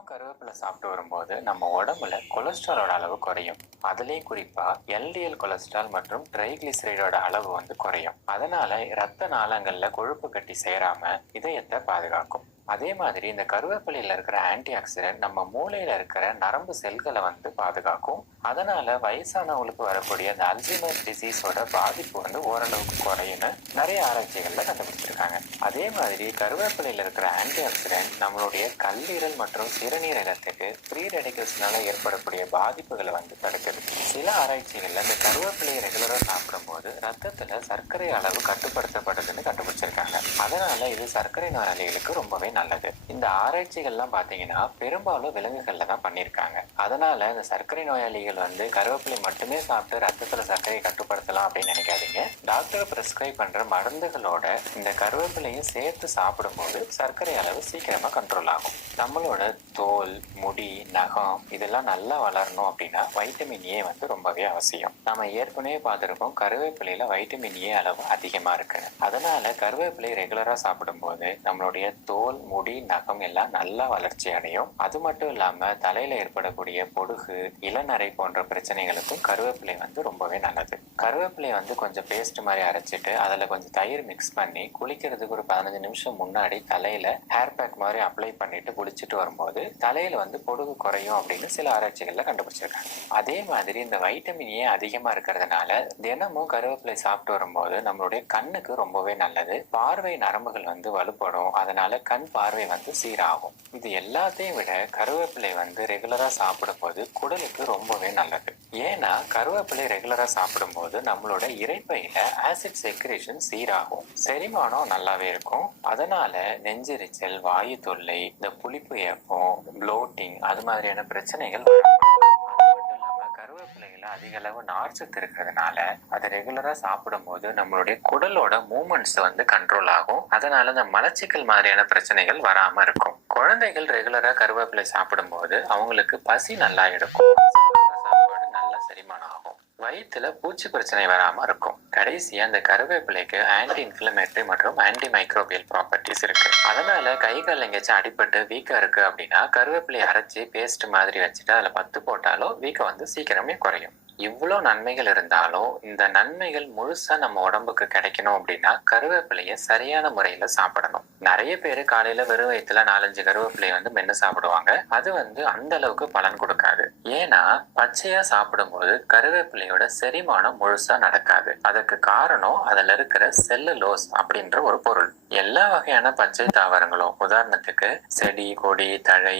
தினமும் கருவேப்பிலை சாப்பிட்டு வரும்போது நம்ம உடம்புல கொலஸ்ட்ராலோட அளவு குறையும். அதுலேயும் குறிப்பா எல்டிஎல் கொலஸ்ட்ரால் மற்றும் ட்ரைகிளிசரைடோட அளவு குறையும். அதனால இரத்த நாளங்கள்ல கொழுப்பு கட்டி சேராம இதயத்தை பாதுகாக்கும். அதே மாதிரி இந்த கருவேப்பிலையில இருக்கிற ஆன்டி ஆக்சிடென்ட் நம்ம மூளையில இருக்கிற நரம்பு செல்களை பாதுகாக்கும். அதனால வயசானவங்களுக்கு வரக்கூடிய அந்த அல்சைமர் டிசீஸோட பாதிப்பு ஓரளவுக்கு குறையும்னு நிறைய ஆராய்ச்சிகள்ல கண்டுபிடிச்சிருக்காங்க. அதே மாதிரி கருவேப்பிலையில இருக்கிற ஆன்டி ஆக்சிடென்ட் நம்மளுடைய கல்லீரல் மற்றும் சிறுநீரகத்துக்கு ஃப்ரீ ரெடிகல்ஸ்னால ஏற்படக்கூடிய பாதிப்புகளை தடுக்குது. சில ஆராய்ச்சிகள்ல இந்த கருவேப்பிலையை ரெகுலரா சாப்பிடும்போது ரத்தத்துல சர்க்கரை அளவு கட்டுப்படுத்தப்படுதுன்னு கண்டுபிடிச்சிருக்காங்க. அதனால இது சர்க்கரை நோயாளிகளுக்கு ரொம்பவே நல்லது. இந்த ஆராய்ச்சிகள்லாம் பாத்தீங்கன்னா பெரும்பாலும் விலங்குகள்ல தான் பண்ணிருக்காங்க. அதனால இந்த சர்க்கரை நோயாளிகள் கருவேப்பிலை மட்டுமே சாப்பிட்டு ரத்தத்துல சர்க்கரையை கட்டுப்படுத்தலாம் அப்படின்னு நினைக்காதீங்க. டாக்டர் பிரிஸ்கிரைப் பண்ற மருந்துகளோட இந்த கருவேப்பிலையும் சேர்த்து சாப்பிடும்போது சர்க்கரை அளவு சீக்கிரமா கண்ட்ரோல் ஆகும். நம்மளோட தோல், முடி, நகம் இதெல்லாம் நல்லா வளரணும் அப்படின்னா வைட்டமின் ஏ ரொம்பவே அவசியம். நம்ம ஏற்கனவே பார்த்திருக்கோம் கருவேப்பிலையில வைட்டமின் ஏ அளவு அதிகமா இருக்கு. அதனால கருவேப்பிலை ரெகுலரா சாப்பிடும்போது நம்மளுடைய தோல், முடி, நகம் எல்லாம் நல்லா வளர்ச்சி அடையும். அது மட்டும் இல்லாம தலையில ஏற்படக்கூடிய பொடுகு, இளநரை போன்ற பிரச்சனைகளுக்கும் கருவேப்பிலை ரொம்பவே நல்லது. கருவேப்பிலை கொஞ்சம் பேஸ்ட் மாதிரி அரைச்சிட்டு அதுல கொஞ்சம் தயிர் மிக்ஸ் பண்ணி குளிக்கிறதுக்கு ஒரு 15 நிமிஷம் முன்னாடி தலையில ஹேர் பேக் மாதிரி அப்ளை பண்ணிட்டு குளிச்சுட்டு வரும்போது தலையில பொடுகு குறையும் அப்படின்னு சில ஆராய்ச்சிகள்ல கண்டுபிடிச்சிருக்காங்க. அதே மாதிரி இந்த வைட்டமின் ஏ அதிகமா இருக்கிறதுனால தினமும் கருவேப்பிலை சாப்பிட்டு வரும்போது நம்மளுடைய கண்ணுக்கு ரொம்பவே நல்லது. பார்வை நரம்புகள் வலுப்படும். அதனால கண் பார்வை சீராகும். இது எல்லாத்தையும் விட கருவேப்பிலை ரெகுலரா சாப்பிடும் போது குடலுக்கு ரொம்பவே நல்லது. ஏன்னா கருவேப்பிலை ரெகுலரா சாப்பிடும் போது நம்மளோட இரைப்பையில ஆசிட் செக்ரேஷன் சீராகும். செரிமானம் நல்லாவே இருக்கும். அதனால நெஞ்செரிச்சல், வாயு தொல்லை, இந்த புளிப்பு ஏப்பம், ப்ளோட்டிங் அது மாதிரியான பிரச்சனைகள் கருவேப்பிலையில அதிக அளவு நார்ச்சத்து இருக்கிறதுனால அதை ரெகுலரா சாப்பிடும் போது நம்மளுடைய குடலோட மூமெண்ட்ஸ் கண்ட்ரோல் ஆகும். அதனால இந்த மலச்சிக்கல் மாதிரியான பிரச்சனைகள் வராம இருக்கும். குழந்தைகள் ரெகுலரா கருவேப்பிலை சாப்பிடும் போது அவங்களுக்கு பசி நல்லா எடுக்கும். சாப்பாடு நல்லா செரிமானம் ஆகும். வயிற்றுல பூச்சி பிரச்சனை வராம இருக்கும். கடைசியா இந்த கருவேப்பிலைக்கு ஆன்டி இன்ஃபிளமேட்டரி மற்றும் ஆன்டி மைக்ரோபியல் ப்ராப்பர்ட்டிஸ் இருக்கு. அதனால கை கால் எங்கேயாச்சும் அடிபட்டு வீக்கா இருக்கு அப்படின்னா கருவேப்பிலையை அரைச்சி பேஸ்ட் மாதிரி வச்சுட்டு அதுல 10 போட்டாலும் வீக்கம் சீக்கிரமே குறையும். இவ்வளோ நன்மைகள் இருந்தாலும் இந்த நன்மைகள் முழுசா நம்ம உடம்புக்கு கிடைக்கணும் அப்படின்னா கருவேப்பிலையை சரியான முறையில சாப்பிடணும். நிறைய பேர் காலையில வெறும் வயிற்றுல 4-5 கருவேப்பிலையை மென்னு சாப்பிடுவாங்க. அது அந்த அளவுக்கு பலன் கொடுக்காது. ஏன்னா பச்சையா சாப்பிடும் போது கருவேப்பிலையோட செரிமானம் முழுசா நடக்காது. அதுக்கு காரணம் அதுல இருக்கிற செல்லுலோஸ் அப்படின்ற ஒரு பொருள். எல்லா வகையான பச்சை தாவரங்களும், உதாரணத்துக்கு செடி, கொடி, தழை,